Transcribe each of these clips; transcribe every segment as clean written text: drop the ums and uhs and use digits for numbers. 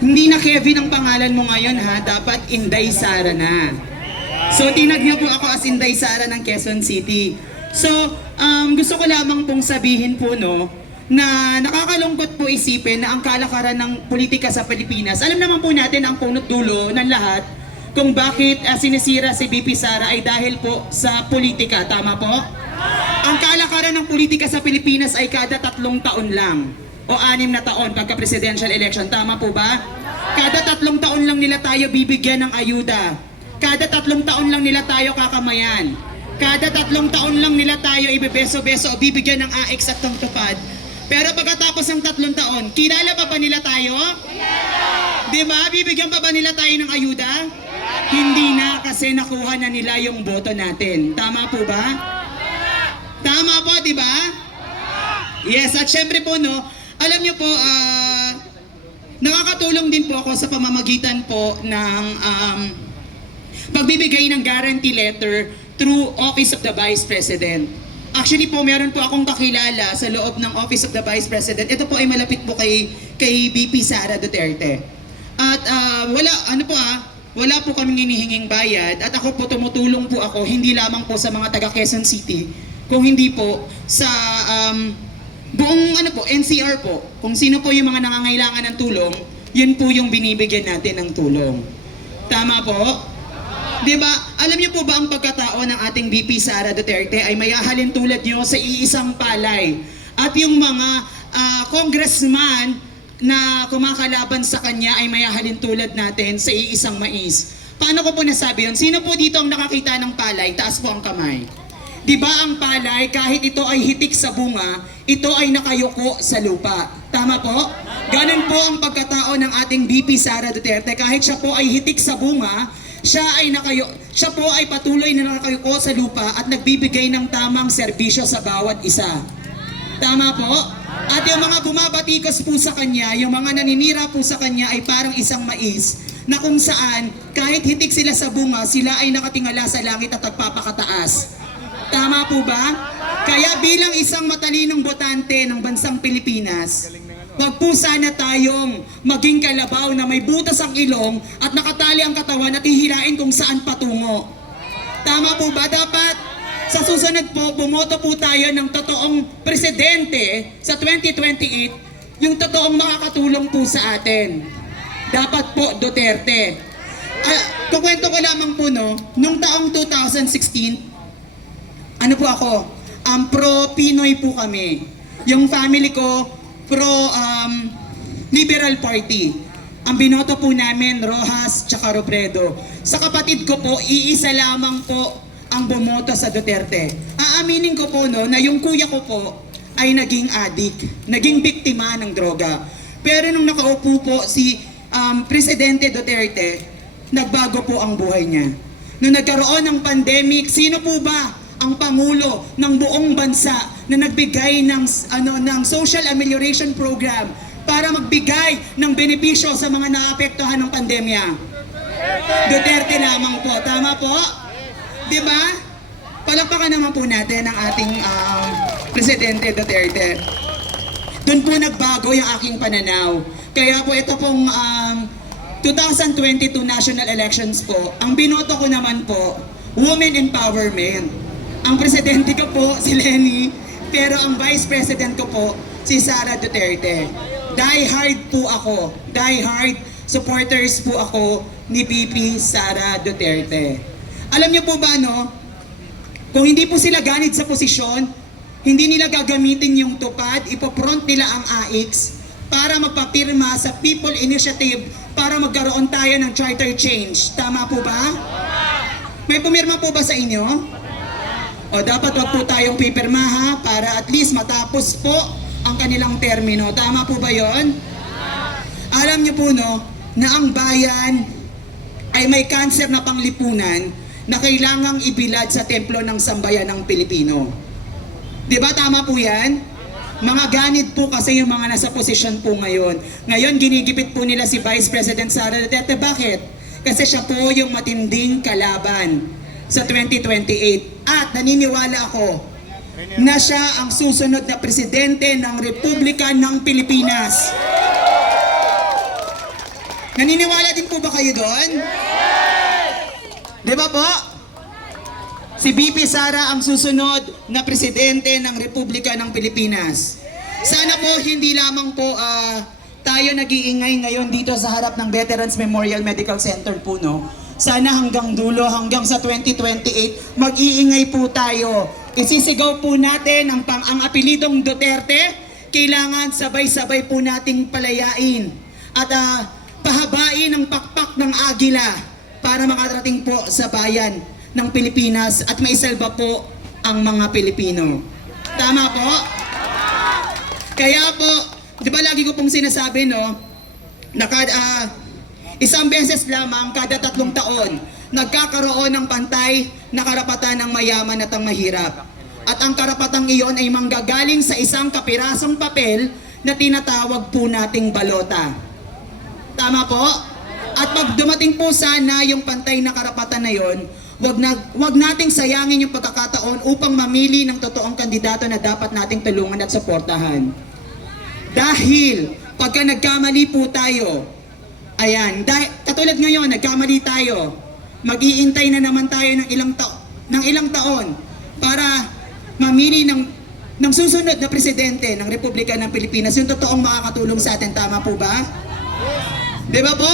Hindi na Kevin ang pangalan mo ngayon ha, dapat Inday Sara na. So tinag niyo po ako as Inday Sara ng Quezon City. So gusto ko lamang pong sabihin po no, na nakakalungkot po isipin na ang kalakaran ng politika sa Pilipinas. Alam naman po natin ang punot dulo ng lahat kung bakit sinisira si VP Sara ay dahil po sa politika, tama po? Ang kalakaran ng politika sa Pilipinas ay kada 3 taon lang o 6 na taon pagka presidential election, tama po ba? Kada 3 taon lang nila tayo bibigyan ng ayuda. Kada 3 taon lang nila tayo kakamayan. Kada 3 taon lang nila tayo ibebeso-beso o bibigyan ng AX at ng tupad. Pero pagkatapos ng 3 taon, kilala pa ba nila tayo? Diba? Bibigyan pa ba nila tayo ng ayuda? Hindi na, kasi nakuha na nila yung boto natin. Tama po ba? Tama po, di ba? Yes, at syempre po, no, alam nyo po, nakakatulong din po ako sa pamamagitan po ng pagbibigay ng guarantee letter through Office of the Vice President. Actually po, meron po akong kakilala sa loob ng Office of the Vice President. Ito po ay malapit po kay VP Sara Duterte. At wala po kaming hinihinging bayad at ako po tumutulong po ako hindi lamang po sa mga taga Quezon City, kung hindi po sa buong NCR po. Kung sino po yung mga nangangailangan ng tulong, yun po yung binibigyan natin ng tulong. Tama po? Diba? Alam niyo po ba ang pagkatao ng ating VP Sara Duterte ay mayahalin tulad niyo sa iisang palay? At yung mga congressman na kumakalaban sa kanya ay mayahalin tulad natin sa iisang mais. Paano ko po nasabi yun? Sino po dito ang nakakita ng palay? Taas po ang kamay. Diba ang palay, kahit ito ay hitik sa bunga, ito ay nakayuko sa lupa. Tama po? Ganun po ang pagkatao ng ating VP Sara Duterte. Kahit siya po ay hitik sa bunga, siya po ay patuloy na nakayuko sa lupa at nagbibigay ng tamang serbisyo sa bawat isa. Tama po? At yung mga bumabatikos po sa kanya, yung mga naninira po sa kanya ay parang isang mais na kung saan kahit hitik sila sa bunga, sila ay nakatingala sa langit at nagpapakataas. Tama po ba? Kaya bilang isang matalinong botante ng bansang Pilipinas, wag po sana tayong maging kalabaw na may butas ang ilong at nakatali ang katawan at hihilain kung saan patungo. Tama po ba? Dapat sa susunod po, bumoto po tayo ng totoong presidente sa 2028, yung totoong makakatulong po sa atin. Dapat po Duterte. Kukwento ko lamang po, no, nung taong 2016, ano po ako, pro-Pinoy po kami. Yung family ko, pro-Liberal Party. Ang binoto po namin, Rojas tsaka Robredo. Sa kapatid ko po, iisa lamang po ang bumoto sa Duterte. Aaminin ko po no, na yung kuya ko po ay naging addict, naging biktima ng droga. Pero nung nakaupo po si Presidente Duterte, nagbago po ang buhay niya. Nung nagkaroon ng pandemic, sino po ba ang Pangulo ng buong bansa na nagbigay ng social amelioration program para magbigay ng benepisyo sa mga naapektuhan ng pandemya? Duterte lamang po. Tama po? Diba? Palakpakan naman po natin ang ating Presidente Duterte. Doon po nagbago yung aking pananaw. Kaya po ito pong 2022 national elections po, ang binoto ko naman po, women empowerment. Ang presidente ko po si Leni, pero ang vice president ko po si Sara Duterte. Die hard po ako. Die hard supporters po ako ni VP Sara Duterte. Alam niyo po ba no, kung hindi po sila ganid sa posisyon, hindi nila gagamitin yung tupad, ipopront nila ang AX para magpapirma sa People Initiative para magkaroon tayo ng charter change. Tama po ba? May pumirma po ba sa inyo? O dapat wag po tayong pipirma ha, para at least matapos po ang kanilang termino. Tama po ba yon? Alam niyo po no, na ang bayan ay may cancer na panglipunan na kailangang ibilad sa templo ng sambayan ng Pilipino. Diba tama po yan? Mga ganid po kasi yung mga nasa posisyon po ngayon. Ngayon ginigipit po nila si Vice President Sara Duterte. Bakit? Kasi siya po yung matinding kalaban sa 2028. At naniniwala ako na siya ang susunod na presidente ng Republika ng Pilipinas. Naniniwala din po ba kayo doon? Di ba po? Si BP Sara ang susunod na presidente ng Republika ng Pilipinas. Sana po hindi lamang po tayo nag-iingay ngayon dito sa harap ng Veterans Memorial Medical Center po, no? Sana hanggang dulo, hanggang sa 2028, mag-iingay po tayo. Isisigaw po natin ang apelidong Duterte. Kailangan sabay-sabay po nating palayain at pahabain ang pakpak ng agila para makarating po sa bayan ng Pilipinas at maisalba po ang mga Pilipino. Tama po? Kaya po, di ba lagi ko pong sinasabi, no, na isang beses lamang kada 3 taon, nagkakaroon ng pantay na karapatan ng mayaman at ang mahirap. At ang karapatang iyon ay manggagaling sa isang kapirasong papel na tinatawag po nating balota. Tama po? At pag dumating po sana yung pantay na karapatan na yon, wag nating sayangin yung pagkakataon upang mamili ng totoong kandidato na dapat nating tulungan at suportahan. Dahil pagka nagkamali po tayo, ayan, katulad ngayon, nagkamali tayo, mag-iintay na naman tayo ng ilang taon para mamili ng susunod na presidente ng Republika ng Pilipinas, yung totoong makakatulong sa atin. Tama po ba? Di ba po?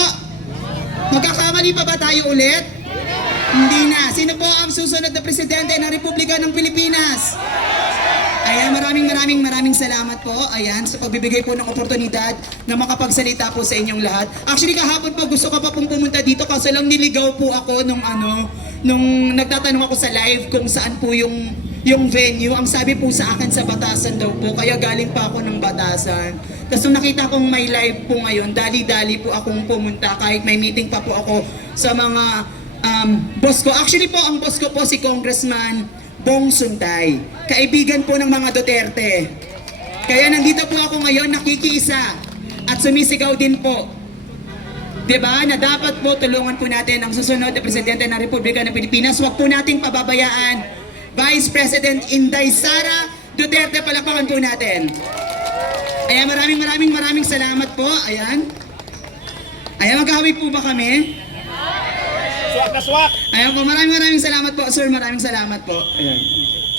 Magkakamali pa ba tayo ulit? Hindi na. Sino po ang susunod na presidente ng Republika ng Pilipinas? Ayan, maraming salamat po. Ayan, sa pagbibigay po ng oportunidad na makapagsalita po sa inyong lahat. Actually, kahapon po gusto ko pa pong pumunta dito kasi lang niligaw po ako nung nagtatanong ako sa live kung saan po yung venue. Ang sabi po sa akin sa Batasan daw po, kaya galing pa ako ng Batasan. Tapos nung nakita kong may live po ngayon, dali-dali po akong pumunta kahit may meeting pa po ako sa mga boss ko. Actually po, ang boss ko po si Congressman Bong Sunday, kaibigan po ng mga Duterte. Kaya nandito po ako ngayon nakikiisa at sumisigaw din po. Diba? Na dapat po tulungan po natin ang susunod na presidente ng Republika ng Pilipinas. Huwag po nating pababayaan Vice President Inday Sara Duterte. Palakpakan po natin. Ayan, maraming salamat po. Ayan. Ayan, magkahawig po ba kami? Swak na swak! Ayan po, maraming salamat po, sir. Maraming salamat po. Ayan.